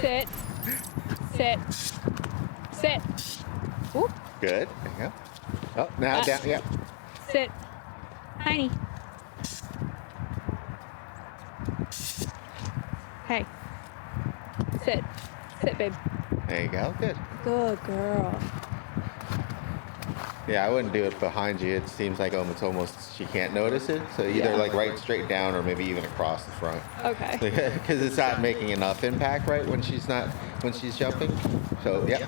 Sit. Sit. Sit. Oop. Good. There you go. Oh, now down. Yep. Sit. Hiney. Hey. Sit. Sit, babe. There you go. Good. Good girl. Yeah, I wouldn't do it behind you. It seems like it's almost she can't notice it. So either Yeah. like right straight down or maybe even across the front. Okay. Because it's not making enough impact, right, when she's jumping. So, yeah.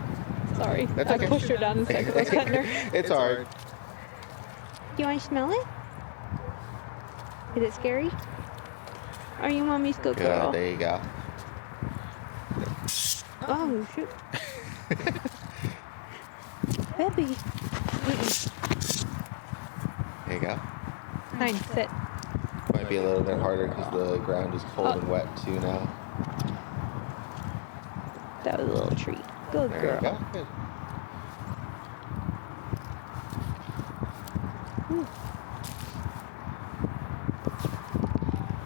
Sorry. That's I okay. pushed her down instead because I was cutting her. It's hard. You want to smell it? Is it scary? Are you mommy's good girl? Good, there you go. Oh, shoot. Baby. There you go. Fine, sit. Might be a little bit harder because the ground is cold and wet too now. That was a little treat. Good There girl. you go. Good.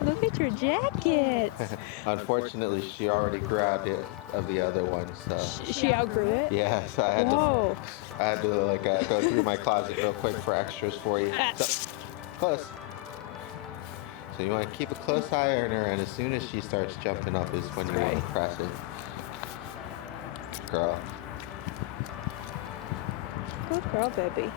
Look at your jacket. Unfortunately, she already grabbed it of the other one, so. She outgrew it? Yeah, so I had to like go through my closet real quick for extras for you. So, close. So you want to keep a close eye on her, and as soon as she starts jumping up is when you want to press it. Girl. Good girl, baby.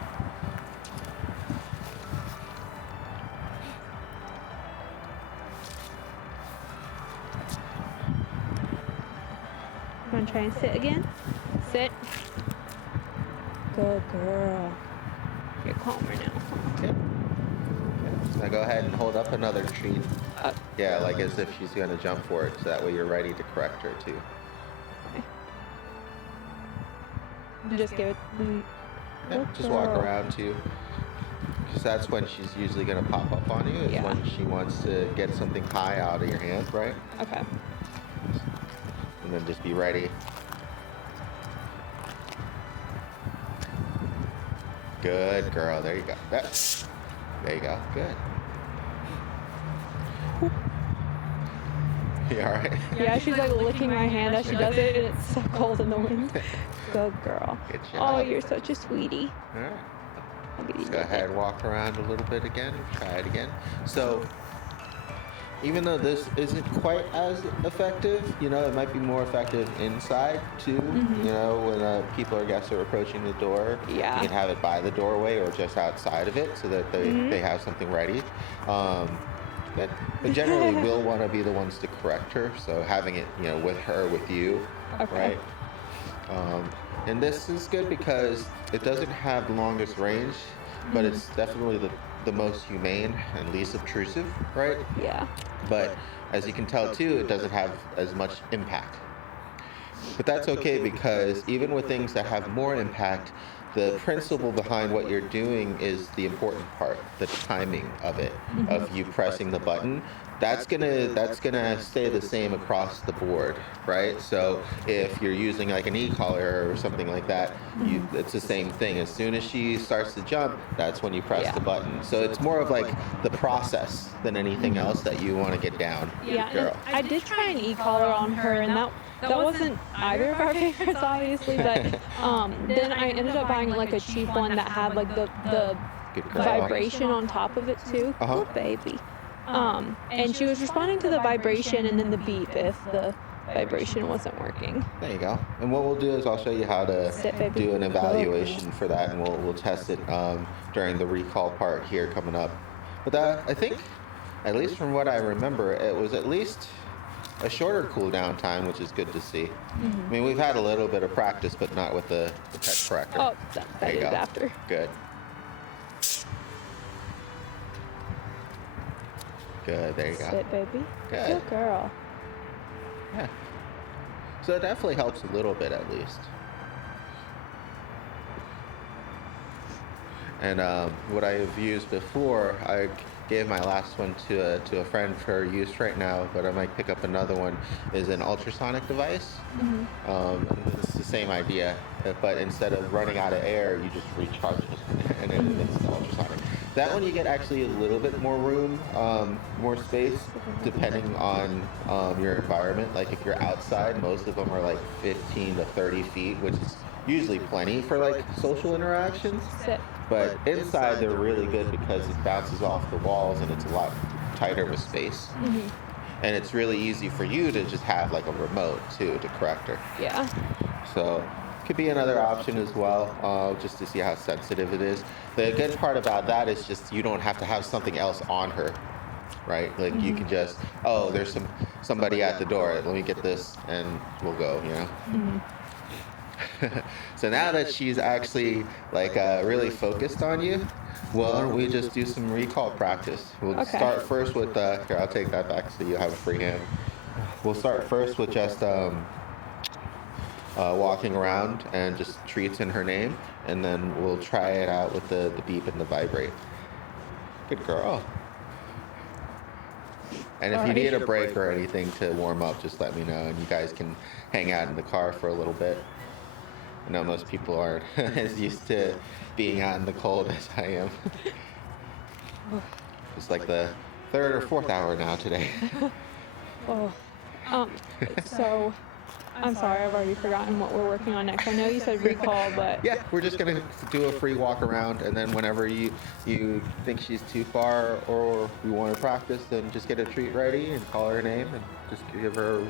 You want to try and sit again? Sit. Good girl. You're calmer now. Okay. Now go ahead and hold up another treat. Yeah, like as if she's going to jump for it, so that way you're ready to correct her too. Okay. Just give it. Yeah, just walk around too. Because that's when she's usually going to pop up on you, is when she wants to get something high out of your hand, right? Okay. And then just be ready. Good girl. There you go. There you go. Good. You alright? Yeah, she's like licking my hand as she does it, and it's so cold in the wind. Good girl. Good job. Oh, you're such a sweetie. Alright. Let's Go ahead and walk around a little bit again. Try it again. So, even though this isn't quite as effective, it might be more effective inside too. When people or guests are approaching the door, you can have it by the doorway or just outside of it so that they have something ready. But generally, we'll want to be the ones to correct her. So having it, with her, with you, right? And this is good because it doesn't have the longest range, but it's definitely the most humane and least obtrusive, right? Yeah. But as you can tell too, it doesn't have as much impact. But that's okay because even with things that have more impact, the principle behind what you're doing is the important part, the timing of it, of you pressing the button. That's gonna stay the same across the board, right? So if you're using like an e-collar or something like that, it's the same thing. As soon as she starts to jump, that's when you press the button. So it's more of like the process than anything else that you want to get down, girl. I did try an e-collar on her, and that wasn't either of our favorites, obviously. But then I ended up buying like a cheap one that had like the vibration on top of it too. Oh, baby. And she was responding to the vibration and then the beep if the vibration wasn't working. There you go. And what we'll do is I'll show you how to do an evaluation for that, and we'll test it during the recall part here coming up. But that, I think, at least from what I remember, it was at least a shorter cool down time, which is good to see. I mean, we've had a little bit of practice, but not with the pet corrector. Oh, that is after. Good. Good, there you go. Sit, baby. Good. Good girl. Yeah. So it definitely helps a little bit at least. And what I have used before, I gave my last one to a friend for use right now, but I might pick up another one, is an ultrasonic device. It's the same idea, but instead of running out of air, you just recharge it, and it's the ultrasonic. That one you get actually a little bit more room, more space, depending on your environment. Like if you're outside, most of them are like 15 to 30 feet, which is usually plenty for like social interactions. Sit. But inside, they're really good because it bounces off the walls and it's a lot tighter with space. Mhm. And it's really easy for you to just have like a remote too to correct her. Yeah. So could be another option as well, just to see how sensitive it is. The good part about that is just you don't have to have something else on her, right? Like you can just, oh, there's somebody at the door. Let me get this, and we'll go. You know. Mhm. So now that she's actually like really focused on you, well, why don't we just do some recall practice? We'll Okay. start first with here. I'll take that back so you have a free hand. We'll start first with just walking around and just treats in her name, and then we'll try it out with the beep and the vibrate. Good girl. And if you need a break or anything to warm up, just let me know, and you guys can hang out in the car for a little bit. I know most people aren't as used to being out in the cold as I am. It's like the third or fourth hour now today. Oh. So, I'm sorry, I've already forgotten what we're working on next. I know you said recall, but Yeah, we're just gonna do a free walk around, and then whenever you think she's too far or you want to practice, then just get a treat ready and call her name and just give her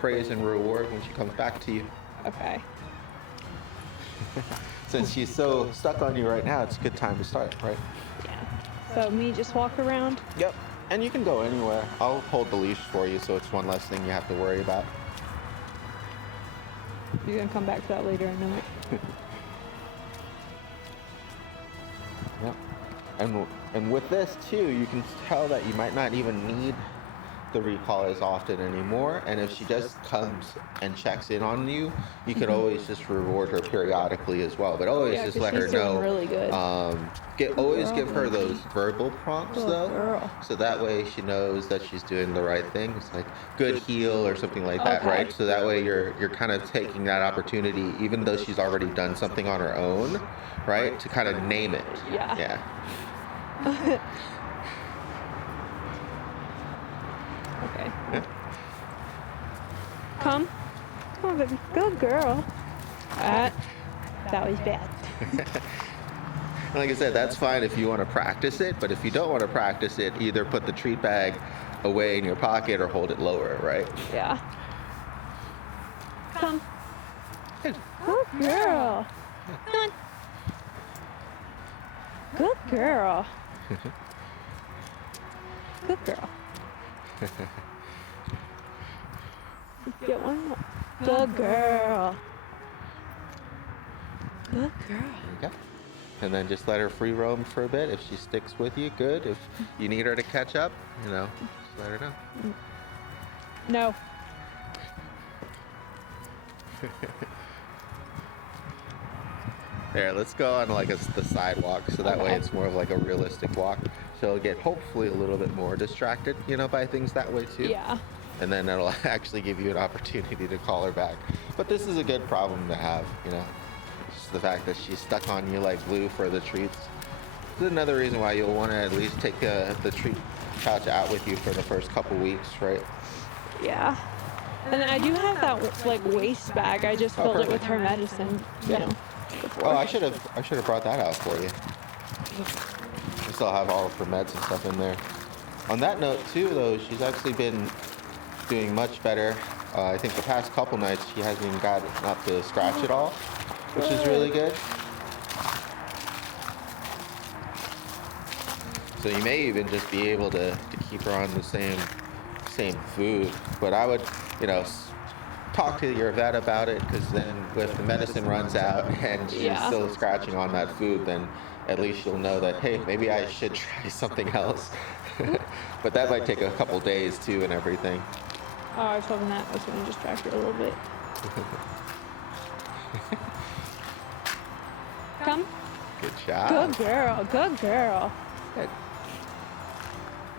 praise and reward when she comes back to you. okay. Since she's so stuck on you right now, it's a good time to start, right? Yeah. So me just walk around. Yep. And you can go anywhere. I'll hold the leash for you, so it's one less thing you have to worry about. You're gonna come back to that later in the night. Yep. And with this too, you can tell that you might not even need the recall as often anymore. And if she just comes and checks in on you, you could always just reward her periodically as well. But always Yeah, just 'cause let her she's doing know. really good. Always give her those verbal prompts Good though, girl. so that way she knows that she's doing the right thing. It's like good heel or something like that, Okay. right? So that way you're kind of taking that opportunity, even though she's already done something on her own, right? To kind of name it. Yeah. Yeah. Okay. Yeah. Come on, baby. Good girl. That was bad. Like I said, that's fine if you want to practice it, but if you don't want to practice it, either put the treat bag away in your pocket or hold it lower, right? Yeah. Come. Good. Good girl. Come on. Good girl. Good girl. Get one more. Good girl. Good girl. There you go. And then just let her free roam for a bit. If she sticks with you, good. If you need her to catch up, just let her know. No. There, let's go on like the sidewalk, so that way Okay. it's more of like a realistic walk. She'll get hopefully a little bit more distracted, by things that way too. Yeah. And then it'll actually give you an opportunity to call her back. But this is a good problem to have, Just the fact that she's stuck on you like glue for the treats. This is another reason why you'll want to at least take the treat pouch out with you for the first couple weeks, right? Yeah. And then I do have that like waist bag. I just filled it with her medicine, Yeah. before. Oh, I should have brought that out for you. I still have all of her meds and stuff in there. On that note too, though, she's actually been doing much better. I think the past couple nights she hasn't even gotten up to scratch at all, which is really good. So you may even just be able to keep her on the same food. But I would, talk to your vet about it, because then if the medicine runs out and she's Yeah. still scratching on that food, then at least you'll know that, hey, maybe I should try something else. But that might take a couple days too and everything. Oh, I was hoping that was going to distract her a little bit. Come. Good job. Good girl. Good girl. Good.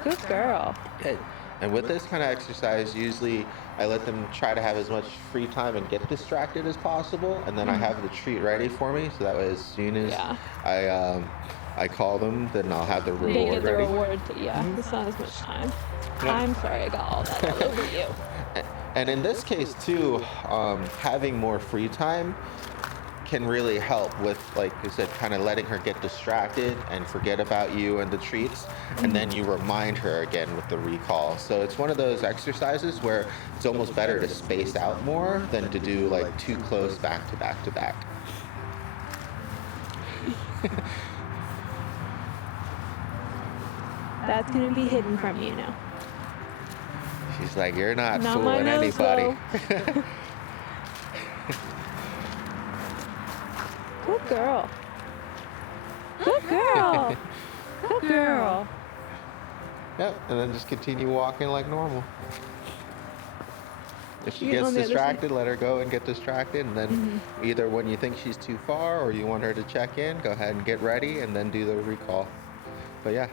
Good girl. Good. And with this kind of exercise, usually I let them try to have as much free time and get distracted as possible, and then I have the treat ready for me, so that way as soon as Yeah. I I call them, then I'll have the They reward get the ready. reward. Yeah, it's not as much time. Yeah. I'm sorry I got all that all over you. And in this case too, having more free time can really help with, like I said, kind of letting her get distracted and forget about you and the treats, and then you remind her again with the recall. So it's one of those exercises where it's almost better to space out more than to do like too close back to back to back. That's gonna be hidden from you now. She's like, you're not Not my fooling nose, anybody. Good girl. Good girl. Good girl. Yep, and then just continue walking like normal. If she You gets on the other distracted, let her go and get distracted, and then either when you think she's too far or you want her to check in, go ahead and get ready and then do the recall. But yeah,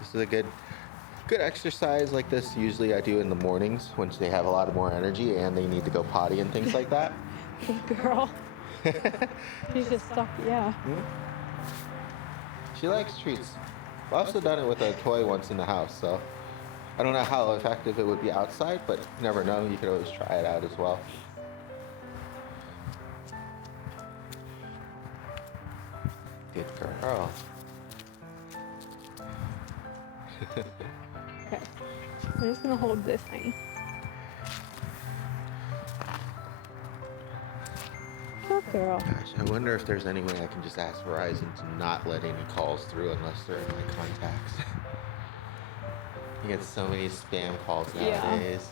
this is a good exercise like this. Usually I do in the mornings when they have a lot of more energy and they need to go potty and things like that. Good girl. She's just stuck. Yeah. She likes treats. I've also done it with a toy once in the house, so I don't know how effective it would be outside, but you never know. You could always try it out as well. Good girl. Okay. I'm just gonna hold this thing. Good girl. Gosh, I wonder if there's any way I can just ask Verizon to not let any calls through unless they're in my contacts. You get so many spam calls nowadays.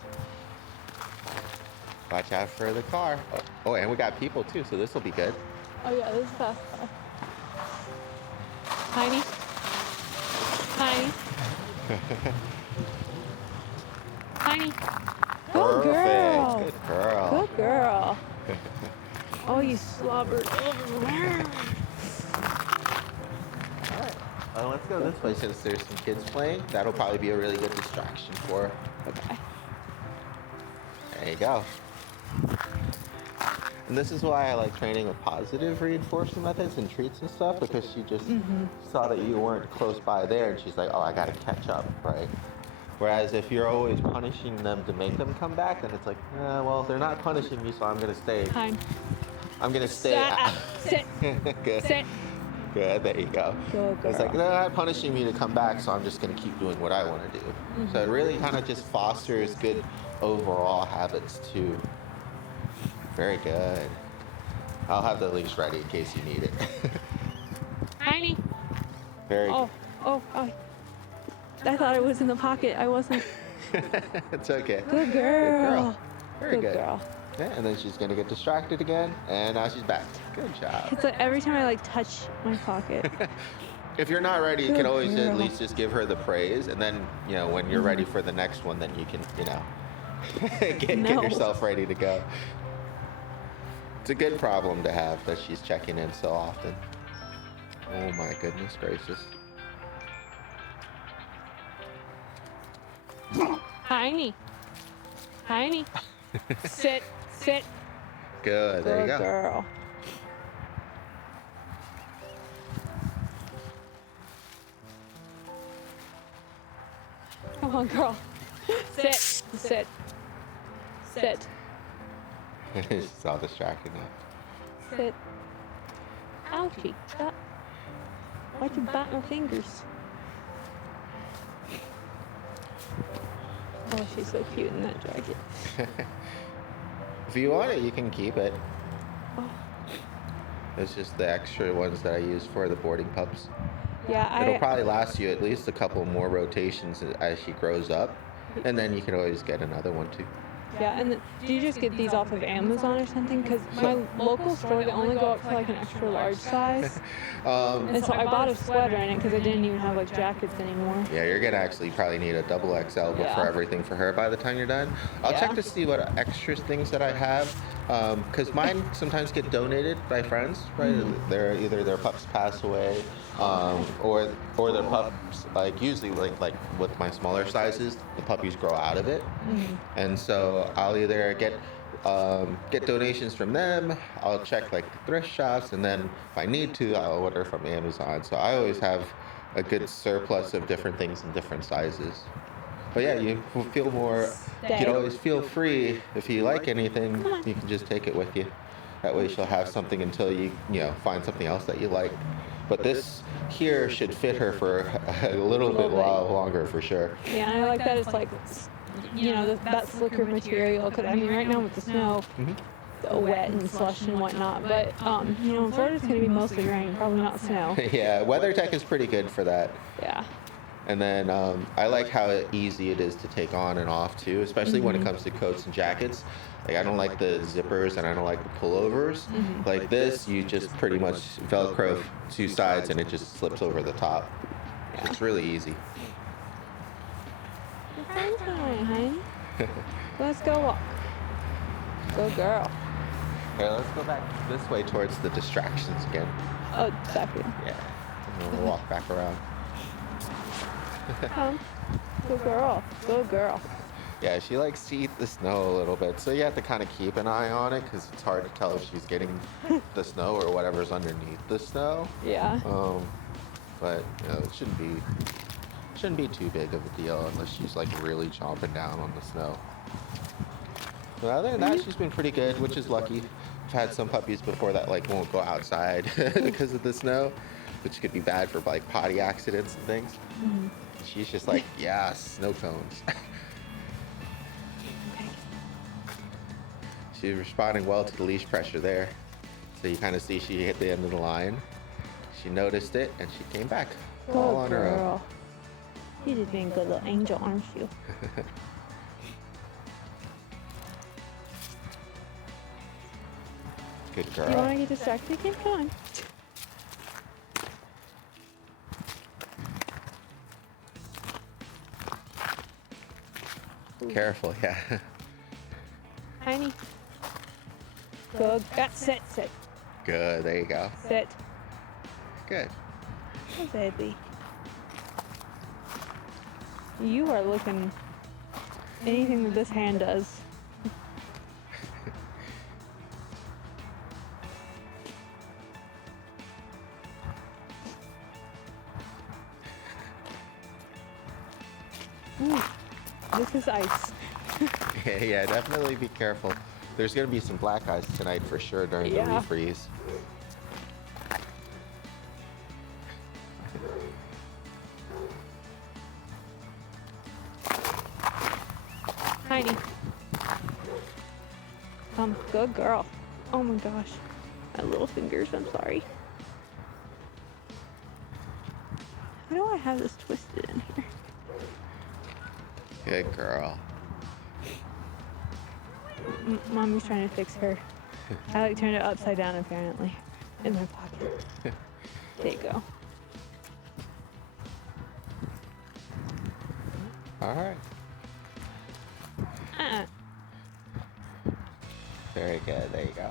Watch out for the car. Oh, and we got people too, so this will be good. Oh yeah, this is fast. Hiney. Hiney. Hiney. Good girl. Perfect. Good girl. Good girl. Oh, you slobbered over. Well, let's go this way since there's some kids playing. That'll probably be a really good distraction for her. Okay. There you go. And this is why I like training with positive reinforcement methods and treats and stuff, because she just saw that you weren't close by there and she's like, oh, I gotta catch up, right? Whereas if you're always punishing them to make them come back, then it's like, well, they're not punishing me, so I'm gonna stay. Time. I'm gonna stay. Sit. Good. Sit. Good, there you go. Good It's like, girl. they're not punishing me to come back, so I'm just going to keep doing what I want to do. So it really kind of just fosters good overall habits, too. Very good. I'll have the leash ready in case you need it. Hiney. Very Oh. I thought it was in the pocket. I wasn't. good. It's okay. Good girl. Very good. girl. Yeah, and then she's going to get distracted again, and now she's back. Good job. It's like every time I like touch my pocket. If you're not ready, you can Good always at girl. least just give her the praise, and then, when you're ready for the next one, then you can, get No. yourself ready to go. It's a good problem to have that she's checking in so often. Oh my goodness gracious. Hiney. Hiney. Sit. Good, there you Good go. girl. Come on, girl. Sit. She's all distracted now. Sit. Ouchie. Stop. Why'd you bite my fingers? Oh, she's so cute in that jacket. If you want it, you can keep it. Oh. It's just the extra ones that I use for the boarding pups. Yeah, It'll probably last you at least a couple more rotations as she grows up, and then you can always get another one too. Yeah, and do you just get these off of Amazon or something? Because my local store, they only go up to like an extra large size. And so I bought a sweater in it because I didn't even have like jackets anymore. Yeah, you're gonna actually probably need a double XL Yeah. for everything for her by the time you're done. I'll check Yeah. to see what extra things that I have, because mine sometimes get donated by friends. Right, they're either their pups pass away, or their pups, like usually like with my smaller sizes, the puppies grow out of it, and so I'll either get get donations from them. I'll check like the thrift shops, and then if I need to, I'll order from Amazon. So I always have a good surplus of different things in different sizes. But yeah, you feel more. You can Stay. always feel free if you like anything. Come on. You can just take it with you. That way, she'll have something until you find something else that you like. But this here should fit her for a little bit while longer for sure. Yeah, and I like that it's like, that slicker material. Because I mean, right now with the snow, wet and slush and whatnot. But in Florida it's gonna be mostly rain, probably not snow. Yeah, WeatherTech is pretty good for that. Yeah. And then I like how easy it is to take on and off too, especially when it comes to coats and jackets. Like I don't like the zippers and I don't like the pullovers. Like this, you just pretty much Velcro two sides and it just slips over the top. Yeah. It's really easy. Fine time, honey. Let's go walk. Go girl. Okay, let's go back this way towards the distractions again. Oh, that good. Yeah. And we'll walk back around. Come. Go girl. Go girl. Yeah, she likes to eat the snow a little bit, so you have to kind of keep an eye on it because it's hard to tell if she's getting the snow or whatever's underneath the snow. Yeah. But it shouldn't be too big of a deal unless she's like really chomping down on the snow. But other than that, she's been pretty good, which is lucky. I've had some puppies before that like won't go outside because of the snow, which could be bad for like potty accidents and things. She's just like, yeah, snow cones. She's responding well to the leash pressure there. So you kind of see she hit the end of the line. She noticed it and she came back all on her own. You're just being a good little angel, aren't you? Good You want girl. to get distracted again? Come on. Careful, yeah. Hiney. Good. Sit. Good, there you go. Sit. Good. Hey, baby. You are looking anything that this hand does. Ooh, this is ice. Yeah, definitely be careful. There's gonna be some black ice tonight for sure during the refreeze. Hiney. Good girl. Oh my gosh. My little fingers, I'm sorry. How do I have this twisted in here? Good girl. Mommy's trying to fix her. I like turned it upside down apparently. In my pocket. There you go. All right. Very good. There you go.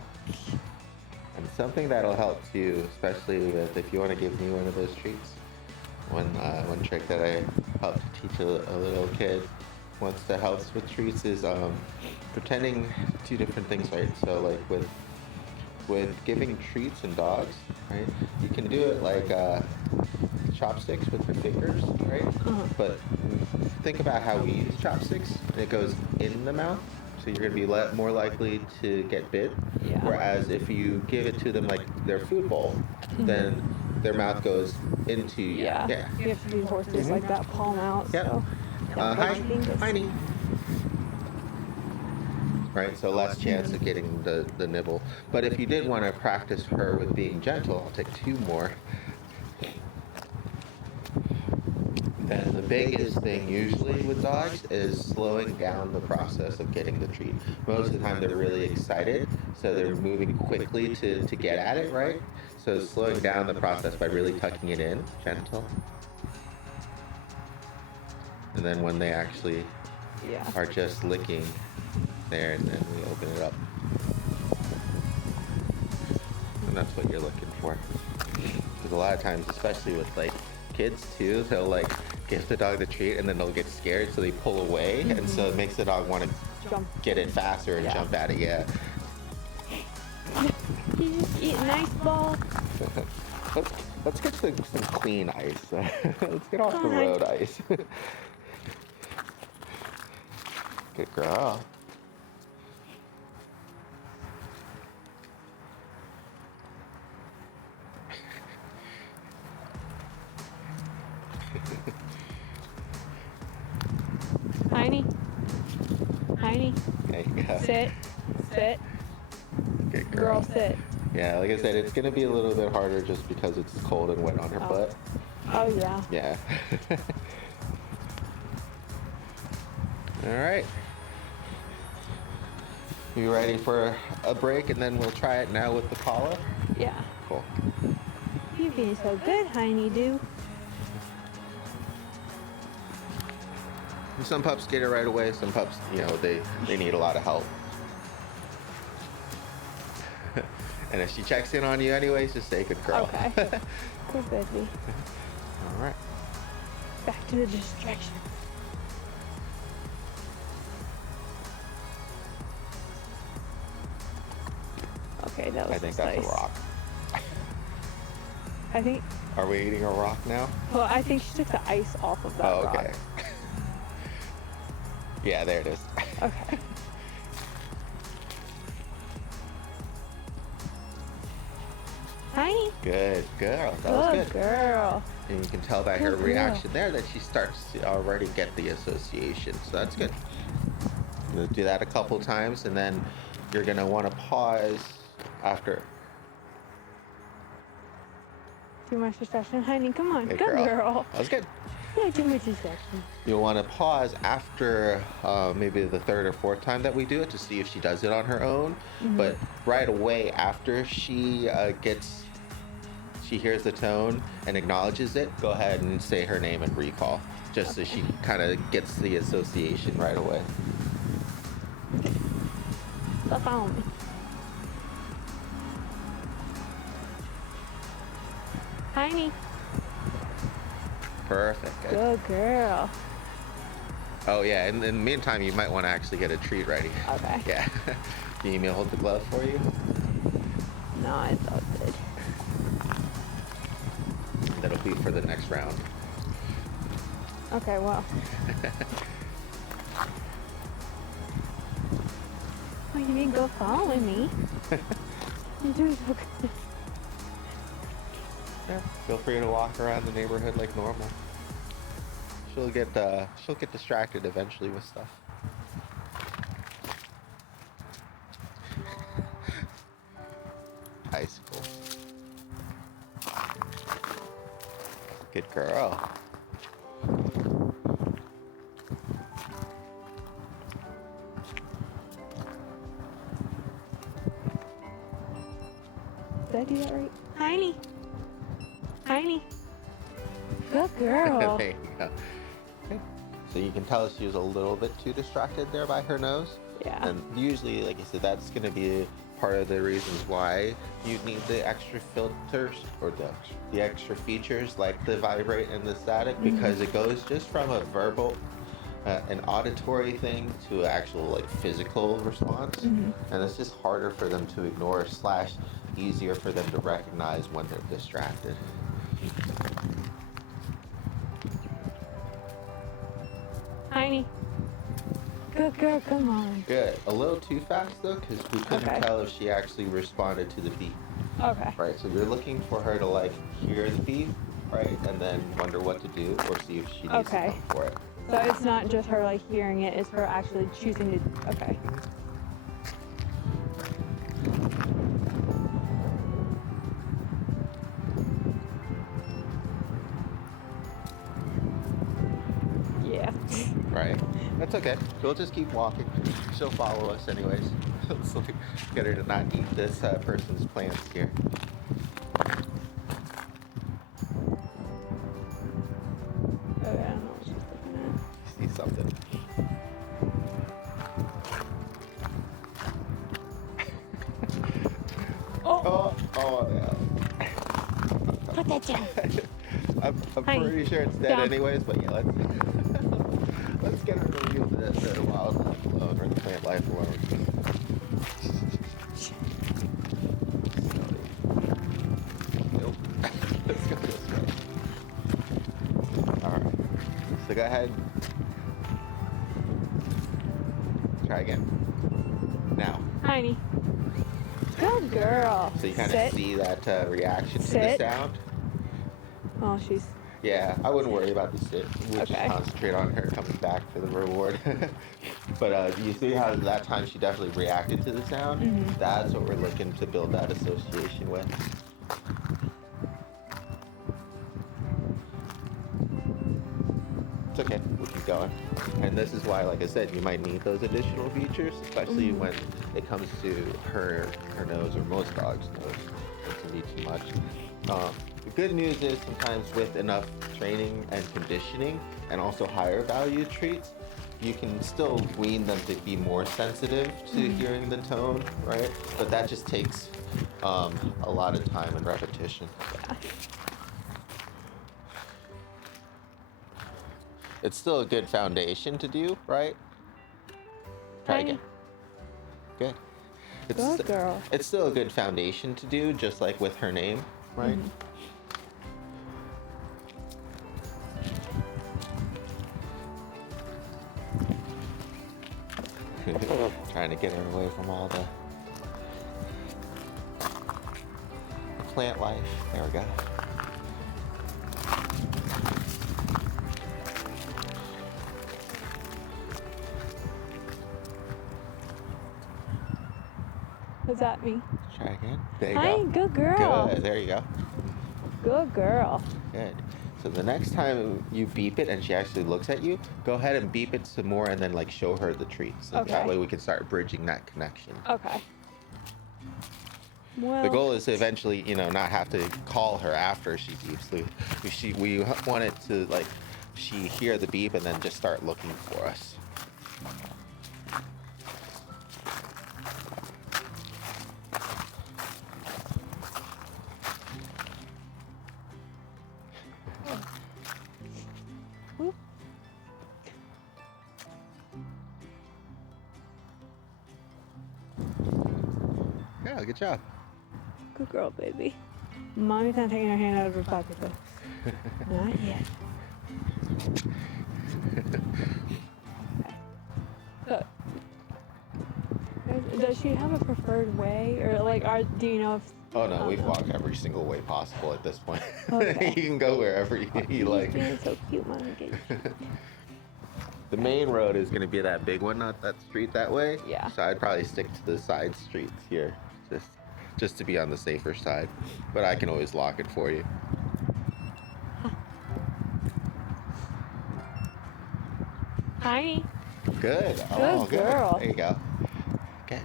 And something that'll help too, especially with if you want to give me one of those treats. One trick that I helped teach a little kid once to help with treats is pretending two different things, right? So like with giving treats and dogs, right? You can do it like chopsticks with your fingers, right? But think about how we use chopsticks. It goes in the mouth, so you're gonna be more likely to get bit. Yeah. Whereas if you give it to them like their food bowl, then their mouth goes into you. Yeah. You have to do horses like that, palm out. Yep. So Hiney. Right, so less chance of getting the nibble. But if you did want to practice her with being gentle, I'll take two more. Then the biggest thing usually with dogs is slowing down the process of getting the treat. Most of the time they're really excited, so they're moving quickly to get at it, right? So slowing down the process by really tucking it in, gentle. And then when they actually are just licking there, and then we open it up. And that's what you're looking for. Because a lot of times, especially with like kids too, they'll like give the dog the treat and then they'll get scared, so they pull away, and so it makes the dog want to jump. get it faster and Yeah. jump at it. Yeah. You just eat an ice ball. Let's get some clean ice. Let's get off the Fine. road ice. Good girl. Hiney. Hiney. There you go. Sit. Sit. Good Girl, girl. sit. Yeah, like I said, it's gonna be a little bit harder just because it's cold and wet on her Oh. butt. Oh, yeah. Yeah. All right. You ready for a break, and then we'll try it now with the collar? Yeah. Cool. You're being so good, Hiney do. Some pups get it right away. Some pups, they need a lot of help. And if she checks in on you anyways, just say good girl. Okay. Good baby. All right. Back to the distraction. Okay, that was I think nice. that's a rock. I think. Are we eating a rock now? Well, I think she took the ice off of that Oh, rock. okay. Yeah, there it is. Okay. Hiney. Good girl. That was Good good. girl. And you can tell by her Good girl. reaction there that she starts to already get the association. So that's good. You'll do that a couple times, and then you're going to want to pause after. Too much distraction. Hiney, come on. Good Good girl. girl. That was good. Yeah, too much distraction. You'll want to pause after maybe the third or fourth time that we do it to see if she does it on her own. Mm-hmm. But right away after she hears the tone and acknowledges it, go ahead and say her name and recall, just so she kind of gets the association right away. Stop following me. Hiney. Perfect. Good. Good girl. Oh yeah, and in the meantime, you might want to actually get a treat ready. Okay. Yeah. Do you need me to hold the glove for you? No, I thought it. That'll be for the next round. Okay, well. Oh, you didn't go following me. You're doing so good. Yeah, feel free to walk around the neighborhood like normal. She'll get distracted eventually with stuff. Icicle. Good girl. Did I do that right? Hiney. Hiney. Good girl. There you go. Okay. So you can tell she was a little bit too distracted there by her nose. Yeah. And usually, like I said, that's going to be part of the reasons why you need the extra filters or the extra features like the vibrate and the static, because it goes just from a verbal, an auditory thing to an actual like physical response. And it's just harder for them to ignore / easier for them to recognize when they're distracted. Hiney. Good girl, come on. Good. A little too fast though, because we couldn't Okay. tell if she actually responded to the beep. Okay. Right, so you're looking for her to like hear the beep, right, and then wonder what to do or see if she needs Okay. to come for it. So it's not just her like hearing it, it's her actually choosing to. Okay. Yeah. Right. That's okay. We'll just keep walking. She'll follow us anyways. Let's get her to not eat this person's plants here. Okay, I don't know what she's looking See something. at. Oh, Oh no. put that down. I'm Hi. pretty sure it's dead Down. anyways, but yeah, let's get her to leave the wildlife alone right there. plant life alone. Nope. Let's go this way. Alright. So go ahead. Try again. Now. Hiney. Good girl. So you kind of Sit. see that reaction to the Sit. sound? Oh, she's... Yeah, I wouldn't worry about the sit. We'll just Okay. concentrate on her coming back for the reward. But do you see how that time she definitely reacted to the sound? Mm-hmm. That's what we're looking to build that association with. It's okay, we'll keep going. And this is why, like I said, you might need those additional features, especially when it comes to her nose, or most dogs' nose. It can be too much. The good news is sometimes with enough training and conditioning and also higher value treats, you can still wean them to be more sensitive to hearing the tone, right? But that just takes a lot of time and repetition. Yeah. It's still a good foundation to do, right? Try Hiney. again. Good. Good girl. It's still a good foundation to do, just like with her name, right? Trying to get her away from all the plant life. There we go. What's that mean? Try again. There you Hi, go. good girl. Good. There you go. Good girl. Good. So the next time you beep it and she actually looks at you, go ahead and beep it some more and then like show her the treat. So Okay. that way we can start bridging that connection. Okay. Well, The goal is to eventually, not have to call her after she beeps. We want it to like she hear the beep and then just start looking for us. whoop. Yeah, good job. Good girl, baby. Mommy's not taking her hand out of her pocket, though. Not yet. So, does she have a preferred way, or like, do you know if? Oh no, we've walked every single way possible at this point. Okay. You can go wherever you like. Being so cute, mommy. The main road is going to be that big one, not that street that way. Yeah. So I'd probably stick to the side streets here, just to be on the safer side. But I can always lock it for you. Hi. Good. Good girl. There you go. Okay.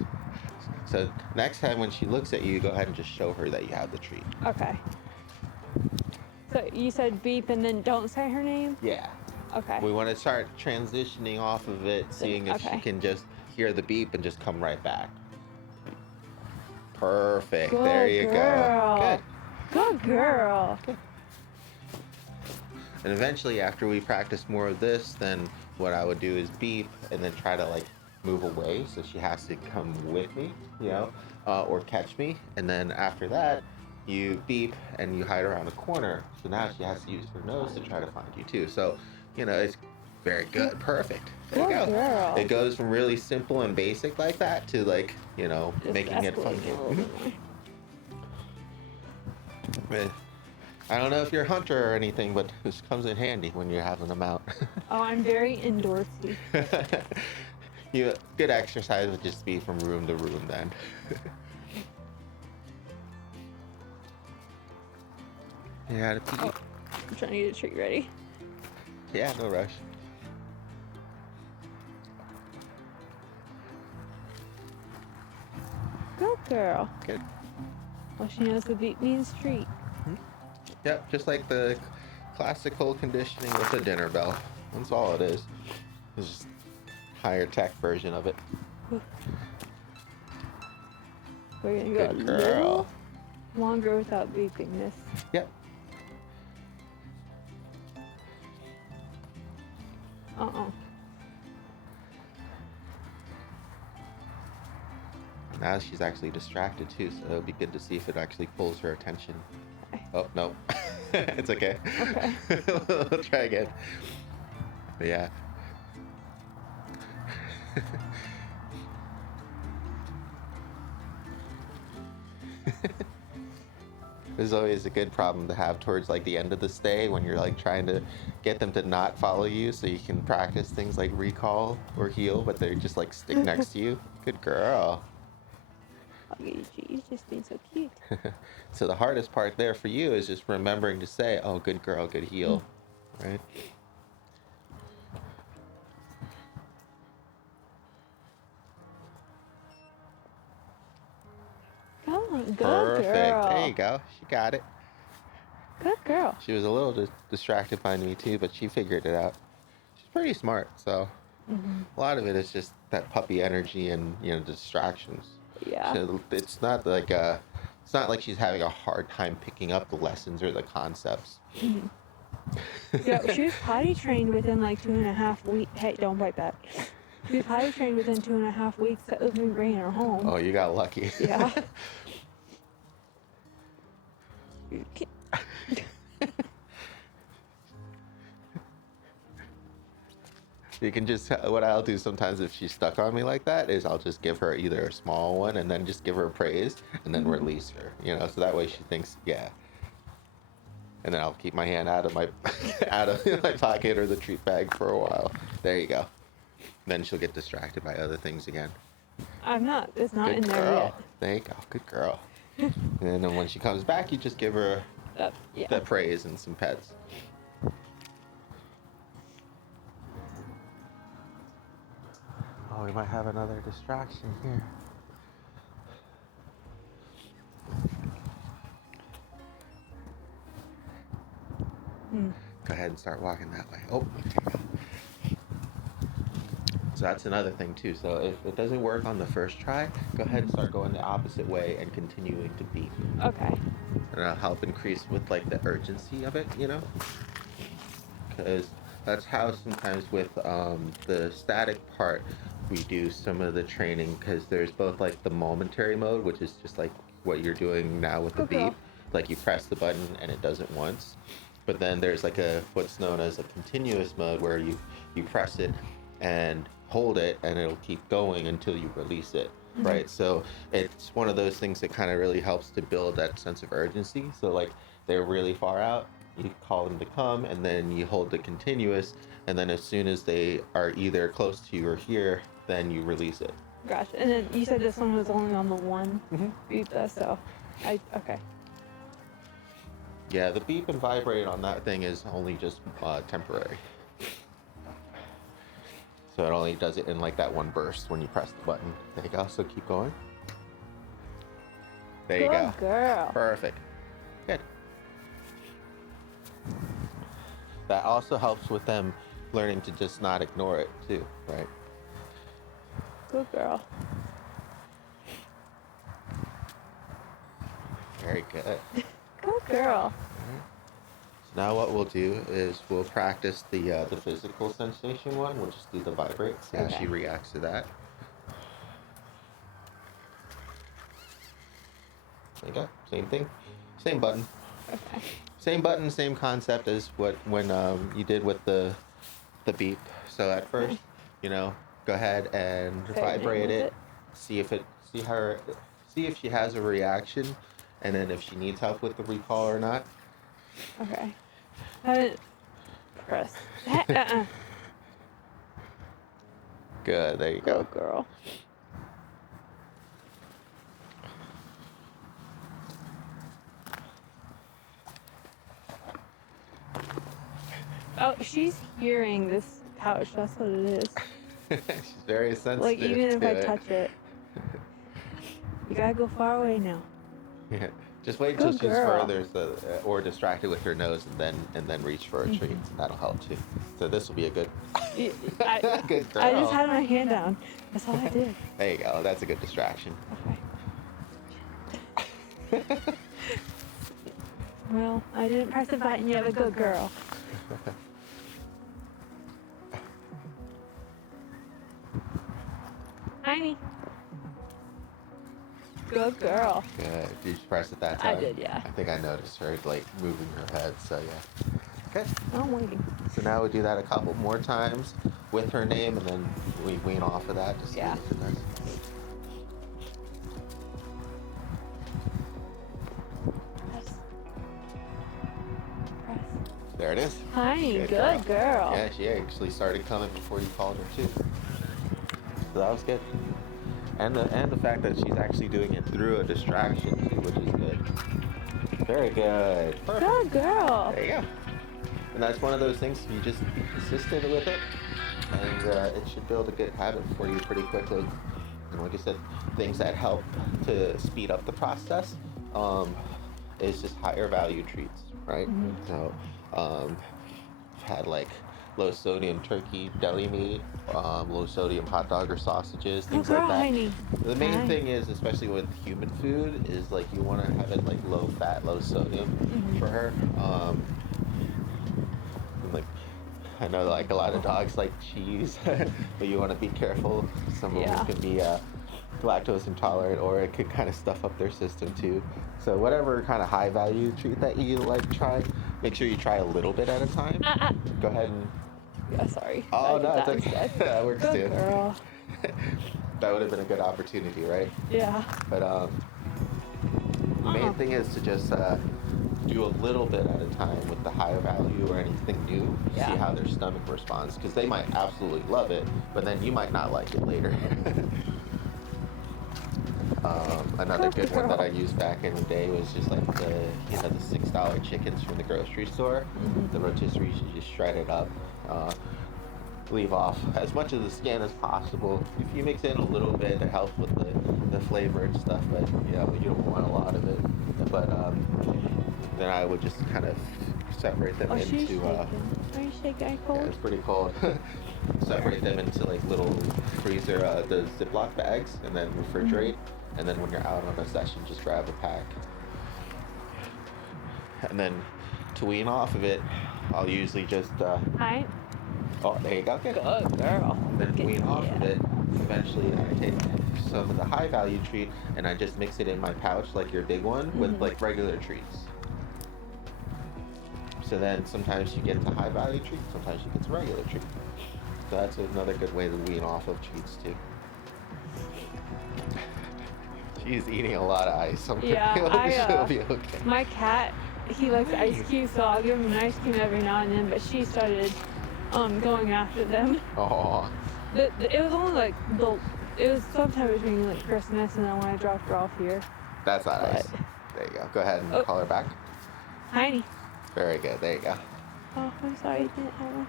So next time when she looks at you, go ahead and just show her that you have the treat. Okay. So you said beep and then don't say her name? Yeah. Okay. We want to start transitioning off of it, seeing if she Okay. can just hear the beep and just come right back. Perfect. Good There you girl. go. Good. Good girl. And eventually, after we practice more of this, then what I would do is beep and then try to like move away, so she has to come with me, or catch me. And then after that, you beep and you hide around a corner. So now she has to use her nose to try to find you too. So, it's very good. Perfect. There you Good go. girl. It goes from really simple and basic like that to like, Just making it fun. escalating a little bit more. But I don't know if you're a hunter or anything, but this comes in handy when you're having them out. Oh, I'm very indoorsy. Good exercise would just be from room to room then. You gotta pee. Oh, I'm trying to get a treat ready. Yeah, no rush. Good girl. Good. Well, she knows the beep means treat. Yep, just like the classical conditioning with a dinner bell. That's all it is. It's just higher tech version of it. We're gonna go Good a girl. little longer without beeping this. Yep. Now she's actually distracted too, so it'll be good to see if it actually pulls her attention. Okay. Oh, no. It's okay. Okay. We'll try again. But yeah. This is always a good problem to have towards like the end of the stay when you're like trying to get them to not follow you so you can practice things like recall or heal, but they just like stick next to you. Good girl. Oh, she's just being so cute. So the hardest part there for you is just remembering to say, oh, good girl, good heel, right? Oh, good Perfect. girl. There you go. She got it. Good girl. She was a little distracted by me too, but she figured it out. She's pretty smart, so a lot of it is just that puppy energy and distractions. Yeah. So it's not like she's having a hard time picking up the lessons or the concepts. Yeah, she was potty trained within like 2.5 weeks. Hey, don't bite that. She was potty trained within 2.5 weeks of me bringing her home. Oh, you got lucky. Yeah. You can just, what I'll do sometimes if she's stuck on me like that is I'll just give her either a small one and then just give her praise and then release her, so that way she thinks, yeah. And then I'll keep my hand out of my my pocket or the treat bag for a while. There you go. Then she'll get distracted by other things again. I'm not. It's not Good in there girl. yet. There you go. Good girl. And then when she comes back, you just give her Yeah. that praise and some pets. Oh, we might have another distraction here. Go ahead and start walking that way. Oh, there you go. So that's another thing too. So if it doesn't work on the first try, go ahead and start going the opposite way and continuing to beat. Okay. And that'll help increase with like the urgency of it, because that's how sometimes with the static part we do some of the training, because there's both like the momentary mode, which is just like what you're doing now with the beep, like you press the button and it does it once. But then there's like what's known as a continuous mode where you press it and hold it and it'll keep going until you release it, right? So it's one of those things that kind of really helps to build that sense of urgency. So like they're really far out, you call them to come, and then you hold the continuous, and then as soon as they are either close to you or here, then you release it. Gotcha. And then you said this one was only on the one beep, so okay. Yeah, the beep and vibrate on that thing is only just temporary. So it only does it in like that one burst when you press the button. There you go. So keep going. There you go. Good girl. Perfect. Good. That also helps with them learning to just not ignore it too, right? Good girl. Very good. Good girl. So now what we'll do is we'll practice the physical sensation one. We'll just do the vibrate, see how she reacts to that. There you go. Same thing. Same button. Okay. Same button, same concept as when you did with the beep. So at first, go ahead and vibrate it. See if she has a reaction, and then if she needs help with the recall or not. Okay. I didn't press. Good. There you go. Good girl. Oh, she's hearing this pouch. That's what it is. She's very sensitive. Like even if to I it. touch it, you gotta go far away now. Yeah. Just wait till Good she's girl. further or distracted with her nose, and then reach for a treat. That'll help too. So this will be a good, good girl. I just had my hand down. That's all I did. There you go. That's a good distraction. Okay. Well, I didn't press the button yet, but good girl. Hiney. Good girl. Good. Did you press it that time? I did, yeah. I think I noticed her like moving her head. So yeah. Okay. I'm waiting. So now we do that a couple more times with her name, and then we wean off of that to see Yeah. if it does. Press. Press. There it is. Hiney, good girl. Yeah, she actually started coming before you called her too. So that was good. And the fact that she's actually doing it through a distraction too, which is good. Very good. Perfect. Good girl. There you go. And that's one of those things, you just be consistent with it, and it should build a good habit for you pretty quickly. And like I said, things that help to speed up the process is just higher value treats, right? Mm-hmm. So I've had like low sodium turkey deli meat, low sodium hot dog or sausages, things like that. Hiney. The main thing is, especially with human food, is like you want to have it like low fat, low sodium for her. Like, I know like a lot of dogs like cheese, but you want to be careful. Some of them can be lactose intolerant, or it could kind of stuff up their system too. So whatever kind of high value treat that you like try, make sure you try a little bit at a time. Go ahead and... Yeah, sorry. Oh, no, it's okay. That works good too. Girl. That would have been a good opportunity, right? Yeah. But the main thing is to just do a little bit at a time with the higher value or anything new. See how their stomach responds, because they might absolutely love it, but then you might not like it later. Another good one that I used back in the day was just like the $6 chickens from the grocery store. The rotisserie, you just shred it up. Leave off as much of the skin as possible. If you mix in a little bit, it helps with the flavor and stuff, but you don't want a lot of it. But then I would just kind of separate them into... Are you shaking? Cold? Yeah, it's pretty cold. Separate them into like little freezer, the Ziploc bags, and then refrigerate. And then when you're out on a session, just grab a pack. And then to wean off of it, I'll usually just... Hi. Oh, there you go. Good girl. Then wean off of it. Eventually, I take some of the high value treat and I just mix it in my pouch, like your big one, with like regular treats. So then sometimes you get to high value treat, sometimes you get to regular treat. So that's another good way to wean off of treats too. She's eating a lot of ice. I'm she'll be okay. My cat, he likes ice cubes, so I'll give him an ice cube every now and then, but she started going after them. Oh. It was only like it was sometime between like Christmas and then when I dropped her off here. That's not ice. There you go. Go ahead and call her back. Hiney. Very good. There you go. Oh, I'm sorry. You didn't have one.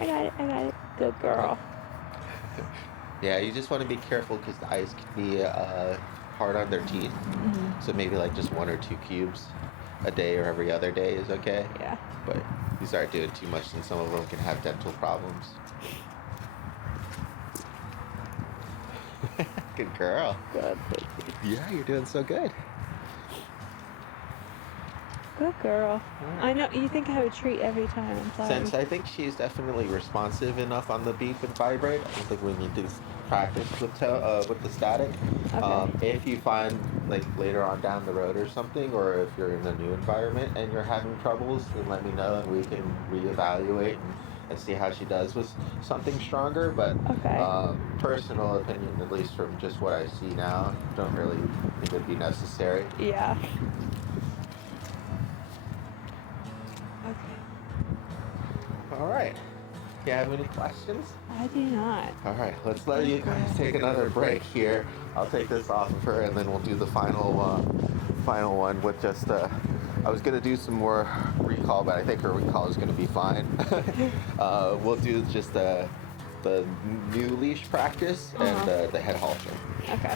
I got it. Good girl. Yeah, you just want to be careful because the ice can be hard on their teeth. So maybe like just 1 or 2 cubes a day or every other day is okay. Yeah. But you start doing too much, and some of them can have dental problems. Good girl. Good. Yeah, you're doing so good. Good girl. I know you think I would treat every time. I'm sorry. Since I think she's definitely responsive enough on the beep and vibrate, I don't think we need to practice with the static. Okay. If you find like later on down the road or something, or if you're in a new environment and you're having troubles, then let me know and we can reevaluate and see how she does with something stronger. But personal opinion, at least from just what I see now, don't really think it'd be necessary. Yeah. All right. Do you have any questions? I do not. All right, let's let you guys take another break here. I'll take this off of her, and then we'll do the final one with just. I was gonna do some more recall, but I think her recall is gonna be fine. We'll do just the new leash practice and the head halter. Okay.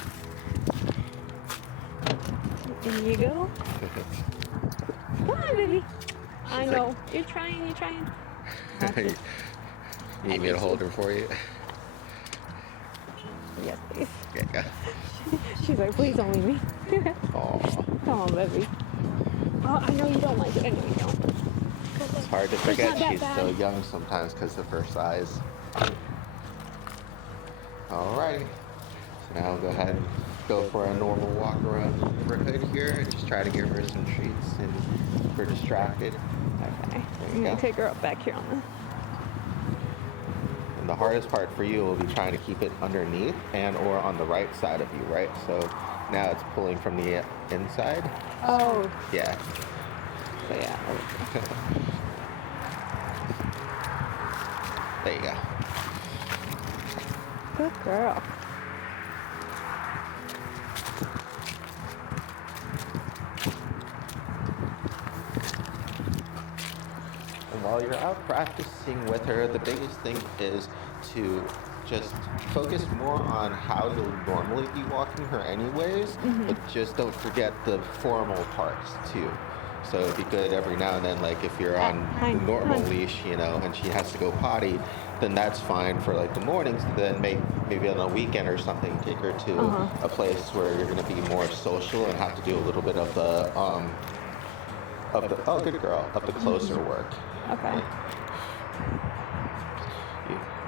There you go. Come on, baby. I know. You're trying. You need me to hold her for you? Yes, please. Yeah. She's like, please don't leave me. Aw. Come on, baby. Oh, I know you don't like it. I know you don't. It's hard to forget she's bad. so young sometimes because of her size. Alrighty. So now we'll go ahead and go for a normal walk around the neighborhood here and just try to give her some treats and keep her distracted. Okay. There I'm you gonna go. take her up back here on the. And the hardest part for you will be trying to keep it underneath and or on the right side of you, right? So now it's pulling from the inside. Oh. Yeah. So yeah. There you go. Good girl. And while you're out practicing with her, the biggest thing is to just focus more on how you'll normally be walking her anyways, but just don't forget the formal parts too. So it'd be good every now and then, like if you're on the normal leash, and she has to go potty, then that's fine for like the mornings. Then maybe on a weekend or something, take her to a place where you're going to be more social and have to do a little bit of the good girl, of the closer work. Okay.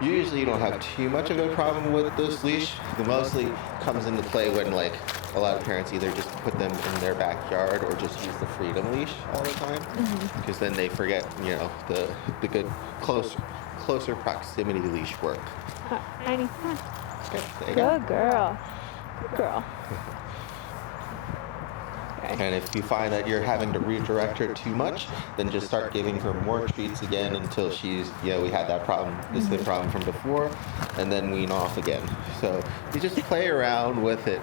Usually you don't have too much of a problem with this leash. It mostly comes into play when like a lot of parents either just put them in their backyard or just use the freedom leash all the time, because then they forget, the good closer proximity leash work. Hiney, come on. Okay, there you go. Good girl. Good girl. And if you find that you're having to redirect her too much, then just start giving her more treats again until she's, we had that problem, this is the problem from before, and then wean off again. So you just play around with it,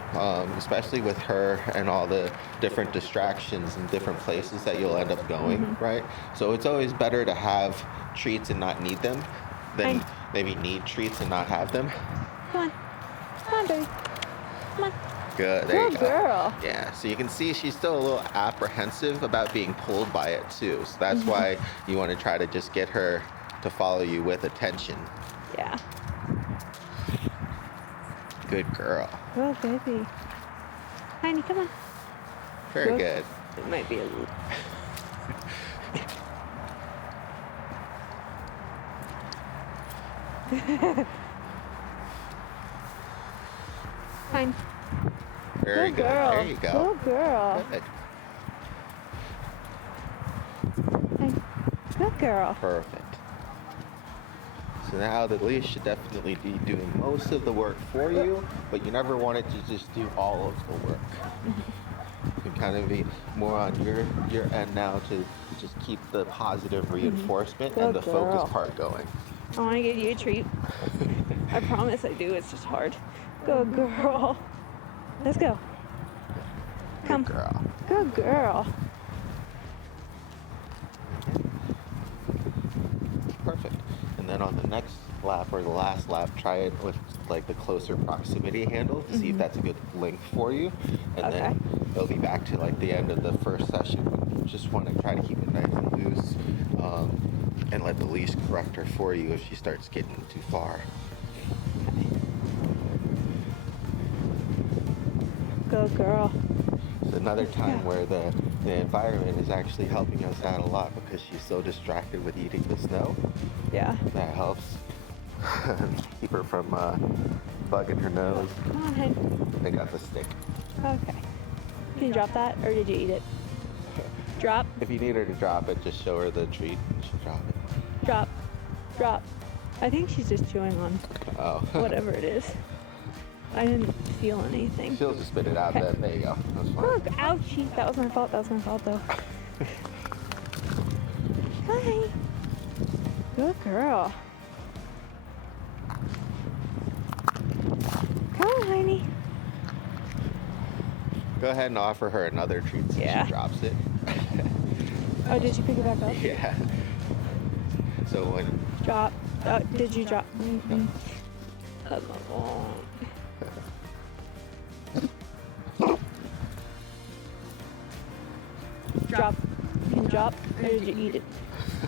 especially with her and all the different distractions and different places that you'll end up going, right? So it's always better to have treats and not need them than maybe need treats and not have them. Come on. Come on, baby. Come on. Good, there you go. Good girl. Yeah, so you can see she's still a little apprehensive about being pulled by it too. So that's why you want to try to just get her to follow you with attention. Yeah. Good girl. Good baby. Hiney, come on. Very good. It might be a little. Fine. Very good. Girl. There you go. Good girl. Good. Fine. Good girl. Perfect. So now the leash should definitely be doing most of the work for you, but you never want it to just do all of the work. You can kind of be more on your end now to just keep the positive reinforcement and the focus part going. I want to give you a treat. I promise I do. It's just hard. Good girl. Let's go. Come. Good girl. Good girl. Perfect. And then on the next lap or the last lap, try it with like the closer proximity handle to see if that's a good length for you. And then it'll be back to like the end of the first session. Just want to try to keep it nice and loose, and let the leash correct her for you if she starts getting too far. Good girl. It's another time where the environment is actually helping us out a lot because she's so distracted with eating the snow. Yeah. That helps keep her from bugging her nose. Come on, Hen. I got the stick. Okay. Can you drop that, or did you eat it? Drop. If you need her to drop it, just show her the treat. She'll drop it. Drop. Drop. I think she's just chewing on whatever it is. I didn't feel anything. She'll just spit it out then. There you go. That's fine. Look, ouchie. That was my fault. That was my fault, though. Hi. Good girl. Come on, honey. Go ahead and offer her another treat since she drops it. Oh, did you pick it back up? Yeah. So when... Drop. Did you drop? No. Drop. Can you drop? Or did you eat it?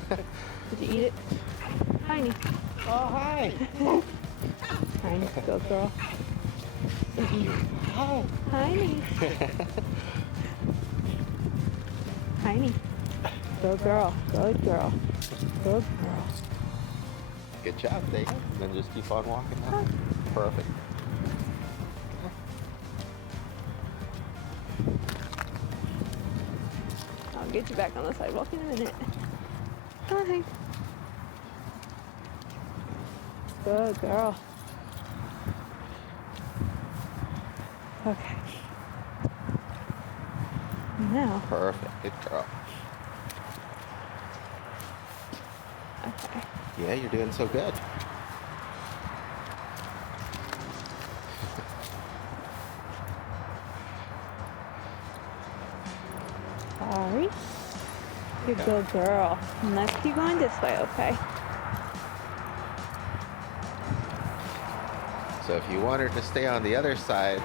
Did you eat it? Hiney. Oh, hi. Hiney, good girl. Hi. Hiney. Hiney. Good girl. Good girl. Good girl. Good job, there you go. And then just keep on walking now. Perfect. I'll get you back on the sidewalk in a minute. Hi. Good girl. Okay. Now. Perfect. Good girl. Okay. Yeah, you're doing so good. Sorry. You're a good girl. And let's keep going this way, okay? So if you want her to stay on the other side,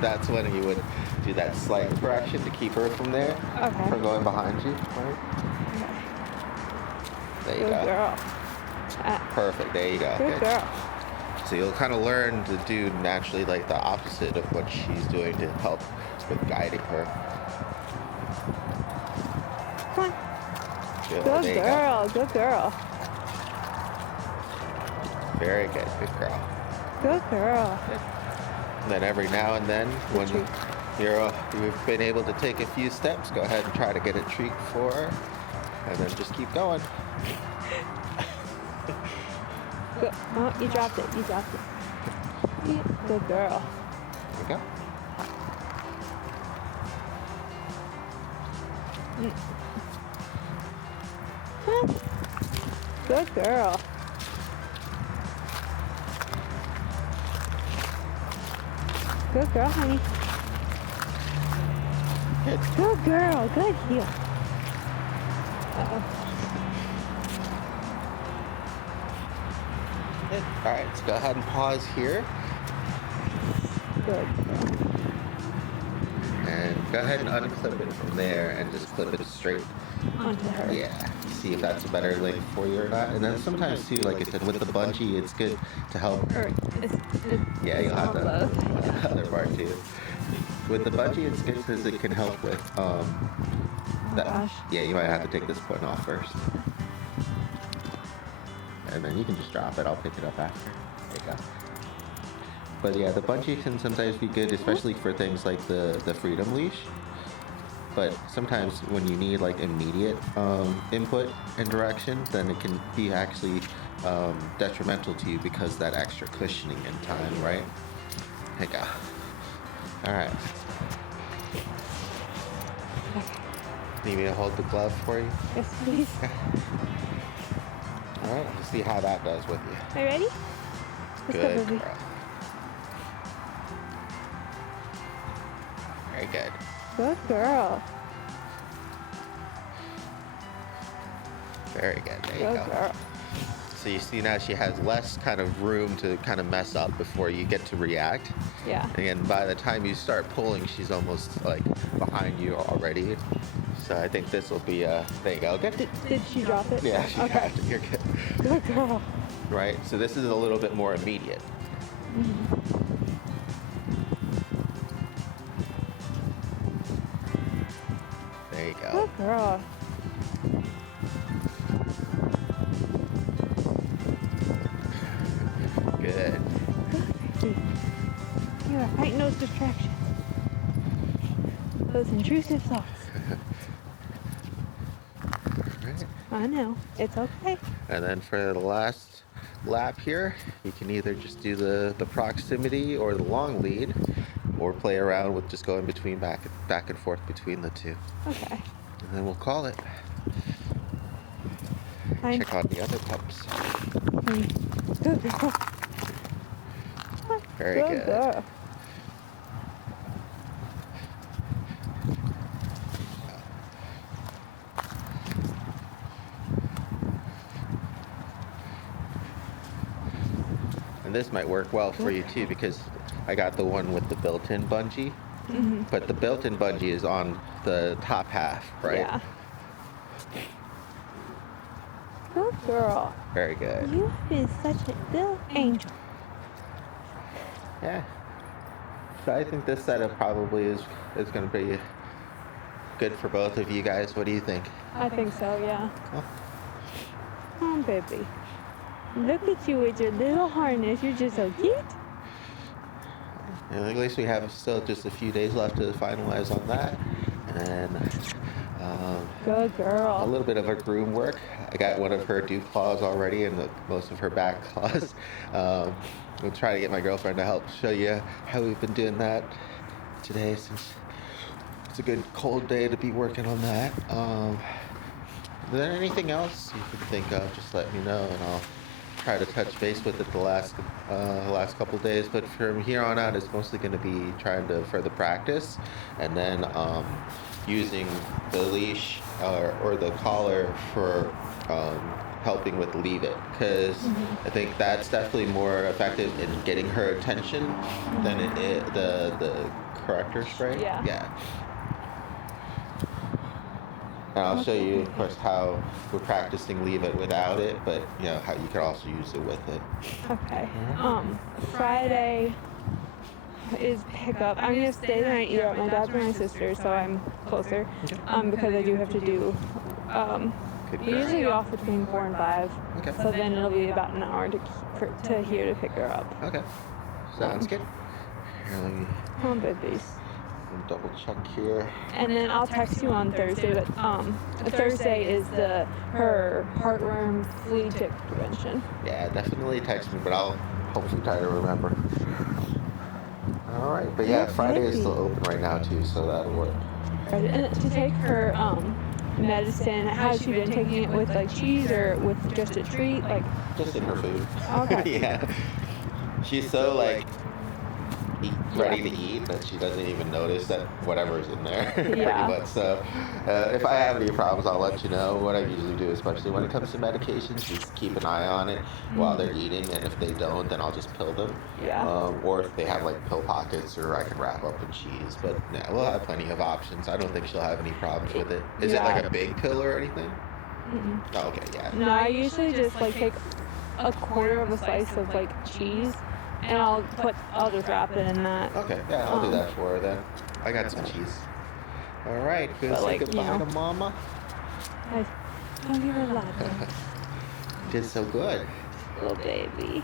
that's when you would do that slight correction to keep her from there, Okay. from going behind you. Right? Okay. There you Good go. girl. Perfect. There you go. Good girl. So you'll kind of learn to do naturally like the opposite of what she's doing to help with guiding her. Come on. Good, Good there you girl. Good girl. go. Very good. Good girl. Good girl. And then every now and then, when you've been able to take a few steps, go ahead and try to get a treat for her, and then just keep going. Good. Oh, you dropped it. You dropped it. Yeah. Good girl. There you go. Huh. Good girl. Good girl, honey. Good. Good girl. Good heel. Uh-oh. Good. All right, let's go ahead and pause here. Good. And go ahead and unclip it from there and just clip it straight. Onto her. Yeah. See if that's a better length for you or not. And then sometimes too, like I said, with the bungee, it's good to help. Or it's Yeah, you'll have on the both. other part too. With the bungee, it's good because it can help with that. gosh. Yeah, you might have to take this point off first. And then you can just drop it. I'll pick it up after. There you go. But yeah, the bungee can sometimes be good, especially for things like the freedom leash. But sometimes when you need like immediate input and direction, then it can be actually detrimental to you because that extra cushioning in time, right? There you go. All right. Need me to hold the glove for you? Yes, please. All right, let's see how that does with you. Are you ready? Let's go, Good baby. girl. Very good. Good girl. Very good. There you Good go. girl. So you see now she has less kind of room to kind of mess up before you get to react. Yeah. And by the time you start pulling, she's almost like behind you already. So I think this will be there you go. Good. Did she drop it? Yeah, she Okay. got it. You're good. Good girl. Right? So this is a little bit more immediate. There you go. Good girl. Good. Good. You are fighting those distractions. Those intrusive thoughts. Right. I know. It's okay. And then for the last lap here, you can either just do the proximity or the long lead, or play around with just going between back and forth between the two. Okay. And then we'll call it. Fine. Check on the other pups. Good girl. Very good. Girl. And this might work well for you too, because I got the one with the built-in bungee. But the built-in bungee is on the top half, right? Yeah. Good girl. Very good. You've been such a little angel. Yeah. So I think this setup probably is going to be good for both of you guys. What do you think? I think so, yeah. Cool. Oh, baby. Look at you with your little harness. You're just so cute. And at least we have still just a few days left to finalize on that. And then Good a girl. little bit of her groom work. I got one of her dew claws already and most of her back claws. We'll try to get my girlfriend to help show you how we've been doing that today, since it's a good cold day to be working on that. Is there anything else you can think of? Just let me know, and I'll try to touch base with it the last couple days. But from here on out, it's mostly going to be trying to further practice, and then using the leash or the collar for helping with leave it, because I think that's definitely more effective in getting her attention than the corrector spray. Yeah. And I'll show you, of course, how we're practicing leave it without it, but how you could also use it with it. Okay. Friday is pickup. I'm gonna stay the night either at my dad's or my sister's, so I'm closer. Because I do have to do. We usually get off between 4 and 5. Okay. So then it'll be about an hour to here to pick her up. Okay. Sounds good. Here, let me Babies. double check here. And then I'll text you on Thursday, but Thursday is her heartworm flea tick prevention. Yeah, definitely text me, but I'll hopefully try to remember. All right, but yeah, Friday is still open right now too, so that'll work. And to take her medicine, has she been taking it with like cheese or with just a treat? Like just in her food. Okay. Yeah. She's so ready to eat that she doesn't even notice that whatever's in there. Pretty much. So if I have any problems, I'll let you know. What I usually do, especially when it comes to medications, is keep an eye on it while they're eating, and if they don't, then I'll just pill them. Or if they have like pill pockets, or I can wrap up in cheese. But yeah, we'll have plenty of options. I don't think she'll have any problems with it. Is it like a big pill or anything? Oh, okay, yeah. No, I usually just take a quarter of a slice of cheese, and I'll just wrap it in that. Okay, yeah, I'll do that for her then. I got some cheese. All right, gonna say goodbye to Mama. Don't give her a lot. Did so good. Little baby.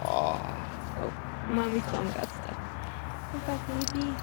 Aww. Oh, Mommy's phone got stuck. Goodbye, baby.